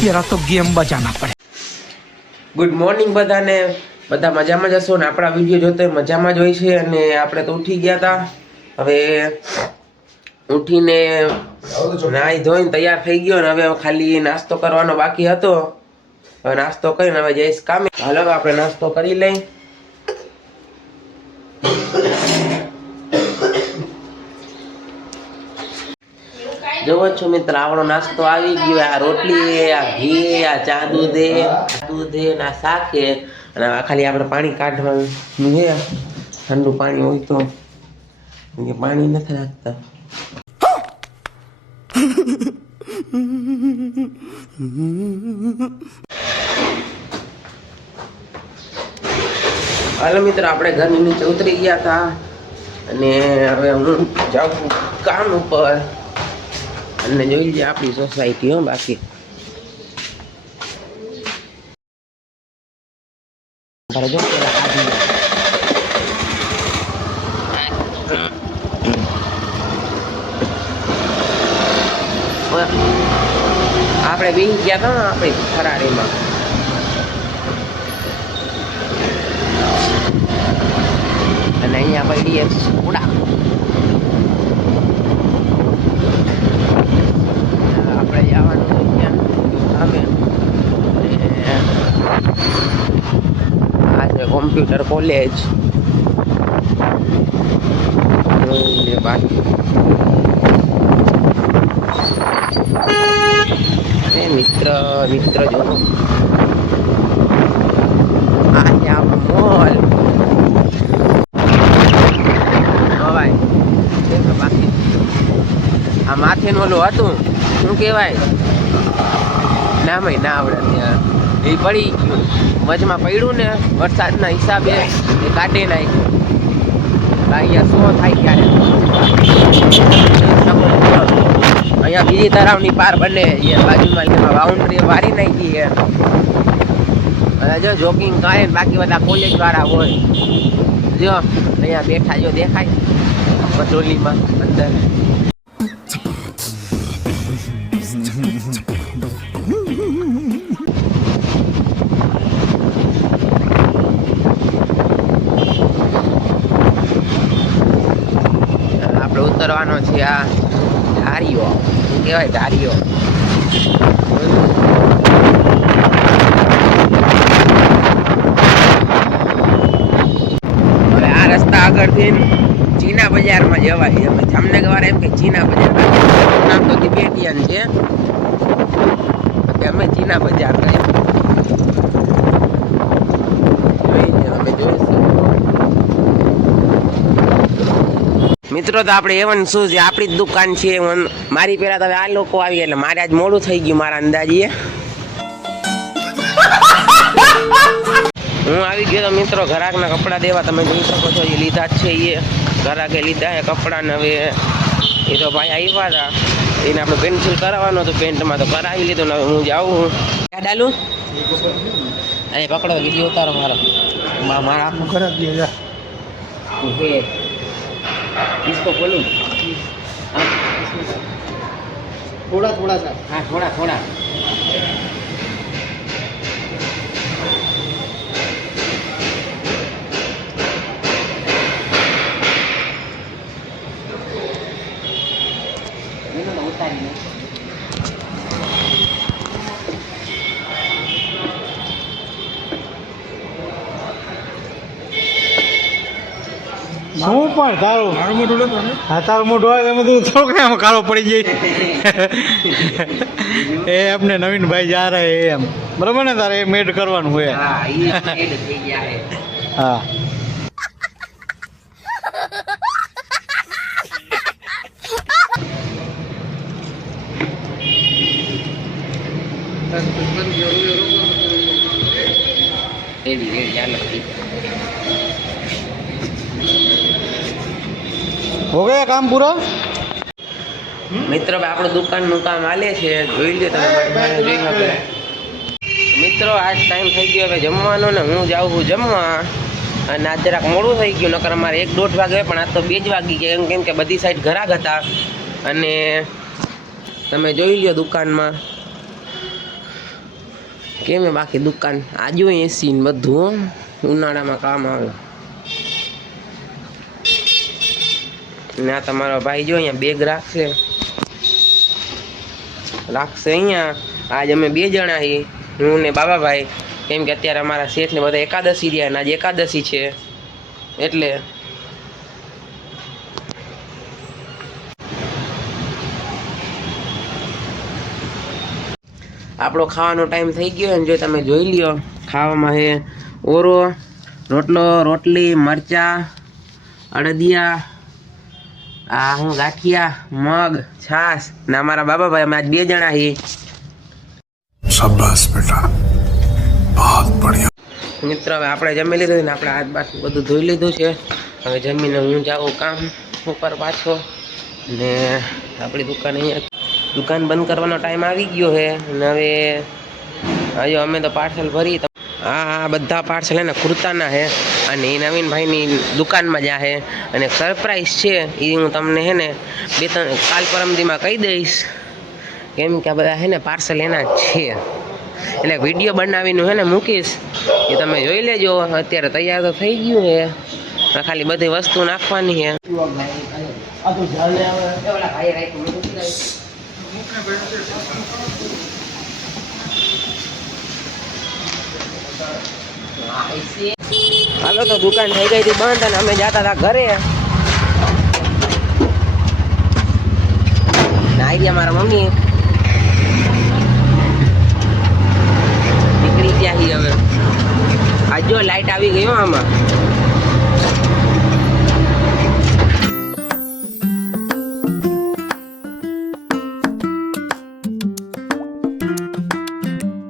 तेरा तो गेम बजाना पड़े। ગુડ મોર્નિંગ બધાને, બધા મજામાં જ હશો ને આપણા વિડીયો જોતો મજામાં જ હોય છે. અને આપણે તો ઉઠી ગયા હતા. હવે ઉઠીને નાહી ધોઈને તૈયાર થઈ ગયો ને હવે ખાલી નાસ્તો કરવાનો બાકી હતો. હવે નાસ્તો કરીને હવે જઈશ કામે. હાલો આપણે નાસ્તો કરી લઈ. જોવો છો મિત્ર, આપણો નાસ્તો આવી ગયો. આ રોટલી, આ ઘી, આ ચા દૂધ ના શાક છે. અને આ ખાલી આપણે પાણી કાઢવાનું છે. ઠંડુ પાણી હોય તો પાણી નથી રાખતા. હાલો મિત્ર, આપણે ઘરની નીચે ઉતરી ગયા હતા અને હવે હું જાઉં છું કામ ઉપર. અને જોઈ લે આપણી સોસાયટી હો. બાકી આપણે બેસી ગયા હતા આપણી ફરારીમાં. અને અહીંયા પડી ઉડા. આપણે જવાનું છે ત્યાં સામે. આ છે કોમ્પ્યુટર કોલેજ. બાકી મિત્ર જો આ છે આપણો મોલ. બાકી આ માથેનું ઓલું હતું શું કહેવાય, ના ભાઈ ના આવડે. ત્યાં એ પડી ગયું, વચમાં પડ્યું ને વરસાદના હિસાબે એ કાઢી નાખ્યું. અહીંયા શું થાય ત્યારે અહીંયા બીજી તળાવની પાર બને એ બાજુમાં એમાં બાઉન્ડ્રી વારી નાખી છે. અને જો જોગિંગ કરે ને બાકી બધા કોલેજ વાળા હોય. જો અહીંયા બેઠા જો દેખાય પટોલીમાં અંદર. આપણે ઉતરવાનો છે આ ધારીઓ, શું કહેવાય ધારીઓ. હવે આ રસ્તા આગળથી ચીના બજારમાં જવાય. અમે જામનગર વાળા એમ કે ચીના બજાર, નામ તો તિબેટિયન છે. અમે ચીના બજાર કહીએ. અમે જોઈશું મિત્રો. તો આપણે એવન શું છે, આપણી જ દુકાન છે. મારી પહેલા તો હવે આ લોકો આવી એટલે મારે આજ મોડું થઈ ગયું મારા અંદાજીએ. હું આવી ગયો તો મિત્રો ઘરાકના કપડાં દેવા. તમે જોઈ શકો છો એ લીધા જ છે. એ ઘરાકે લીધા છે કપડાં ને. હવે એ તો ભાઈ આવ્યા હતા, એને આપણે પેન્સિલ કરાવવાનો હતો. પેન્ટમાં તો કરાવી લીધું ને હવે હું જાઉં. ક્યાં ડાલું? અહીં પકડો, વિડીયો ઉતારો મારો. મારા આખું ખરાબ ગયા इसको खोलूं? हाँ थोड़ा थोड़ा सा. हाँ थोड़ा थोड़ा. उतारी શું પણ તારું મારું મોઢું નતું ને? હા તારું મોઢું હોય તમે તું થોડુંક ને એમાં કાળો પડી જાય. એ આપણે નવીનભાઈ જા રહે એમ બરાબર ને? તારે એ મેડ કરવાનું હોય. હા हो गया काम पूरा. મિત્રો આપણું દુકાનનું કામ હાલે છે, જોઈ લે તમે. જોઈ શકો મિત્રો, આજ ટાઈમ થઈ ગયો હવે જમવાનો ને હું જાઉં છું જમવા. અને આજ જરાક મોડું થઈ ગયું, નકર અમારે 1-1:30 વાગે, પણ આજ તો 2 જ વાગી ગયા. કેમ કે બધી સાઈડ ઘરાક હતા. અને તમે જોઈ લ્યો દુકાનમાં કેમ હે બાકી દુકાન આજુ એસી ને બધું હો. ઉનાળામાં કામ આવે. ને આ તમારો ભાઈ જો અહીંયા બેગ રાખશે અહીંયા. આજ અમે 2 જણા છીએ, હું ને બાબાભાઈ. કેમ કે અત્યારે અમારા શેઠ ને બધા એકાદશી રહ્યા, આજે એકાદશી છે એટલે આપણો ખાવાનો ટાઈમ થઈ ગયો ને જો તમે જોઈ લ્યો. ખાવામાં છે ઓરો, રોટલો, રોટલી, મરચા, અડદિયા, આ હું ગાંઠિયા, મગ, છાશ ને અમારા બાબાભાઈ. અમે આજ 2 જણા છીએ. શાબાશ બેટા, બહુત બઢિયા. મિત્રો હવે આપણે જમી લીધું ને આપણે હાથ બાથ બધું ધોઈ લીધું છે. હવે જમીને હું જાઉં કામ ઉપર પાછો ને આપણી દુકાન અહીંયા. દુકાન બંધ કરવાનો ટાઈમ આવી ગયો છે અને હવે હજો અમે તો પાર્સલ ભરી. આ બધા પાર્સલ હે ને કુર્તાના છે અને એ નવીનભાઈની દુકાનમાં જ છે. અને સરપ્રાઈઝ છે એ હું તમને હે ને 2-3 કાલ પરમદીમાં કહી દઈશ. કેમ કે આ બધા હે ને પાર્સલ એના જ છે એટલે વિડીયો બનાવીને હે ને મૂકીશ, એ તમે જોઈ લેજો. અત્યારે તૈયાર તો થઈ ગયું છે, ખાલી બધી વસ્તુ નાખવાની છે. હાલો તો દુકાન થઈ ગઈ હતી બંધ અને અમે જતા હતા ઘરે. આઈડિયા મારા મમ્મી નીકળી ગયા છીએ હવે. આજ જો લાઈટ આવી ગઈ હો આમાં.